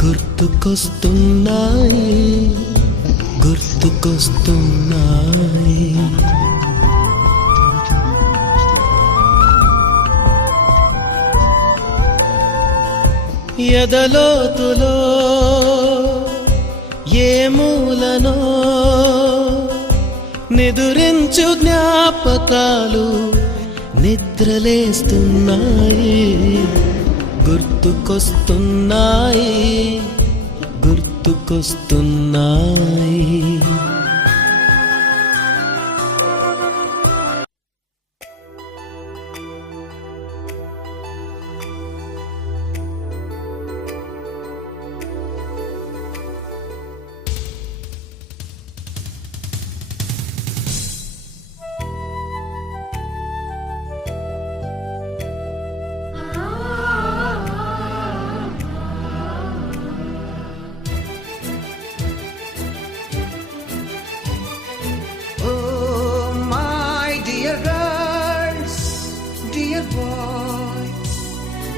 గుర్తుకొస్తున్నాయి గుర్తుకొస్తున్నాయి ఎదలోతులో ఏ మూలనో నిదురించు జ్ఞాపకాలు నిద్రలేస్తున్నాయి గుర్తుకొస్తున్నాయి గుర్తుకొస్తున్నాయి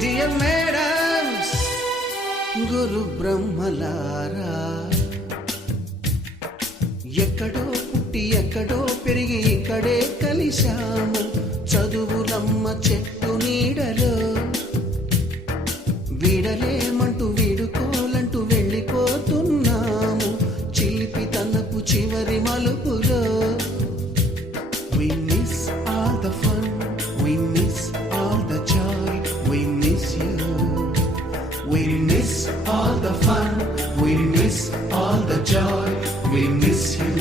Dear madams, గురు బ్రహ్మలారా, ఎక్కడో పుట్టి ఎక్కడో పెరిగి ఇక్కడే కలిశాము చదువులమ్మ చెట్టు నీడలో. వీడలేమంటూ వీడుకోలంటూ వెళ్ళిపోతున్నాము చిలిపి తనకు చివరి మలుపులో. We miss all the fun, we miss all the joy, we miss you. We miss all the fun, we miss all the joy, we miss you.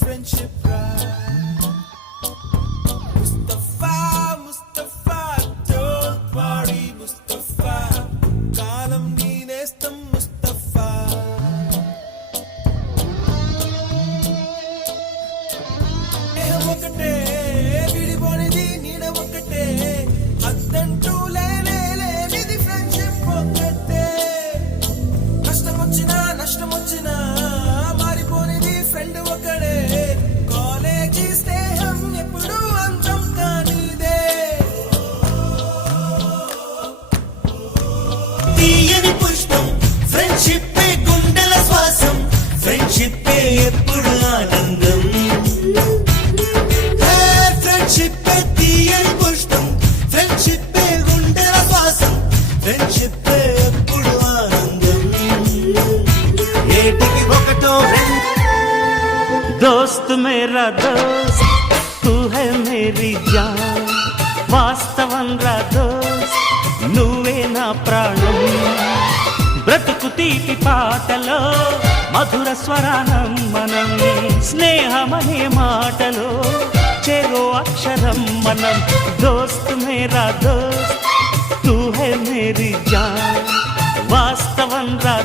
Friendship ride. Mustafa, Mustafa, don't worry, Mustafa. Kalam neenestam Mustafa. Okate, vidibonidi needa okate. Addantu lene lenidi friendship okate. Kashtam vachina మారిపోనిది friend ఒకడే. College స్నేహం ఎప్పుడు అంతం కానిదే. తీయని పుష్పం friendship గుండెల శ్వాసం. Friendship ఎప్పుడు ఆనందం. ఫ్రెండ్షిప్ తీయని పుష్పం. ఫ్రెండ్షిప్ గుండెల శ్వాసం. ఫ్రెండ్షిప్ ఎప్పుడు ఆనందం. ఏటికి ఒకటో दोस्त मेरा दोस्त तू है मेरी जान. వాస్తవం రా దోస్త్ నువ్వే నా ప్రాణం. బ్రతుకు తీపి పాటలో మధుర స్వరానం మనం. స్నేహమనే మాటలో చెరో అక్షరం మనం. దోస్త్ మేరా దోస్త్ తూ హై మేరీ జాన్. వాస్తవం రా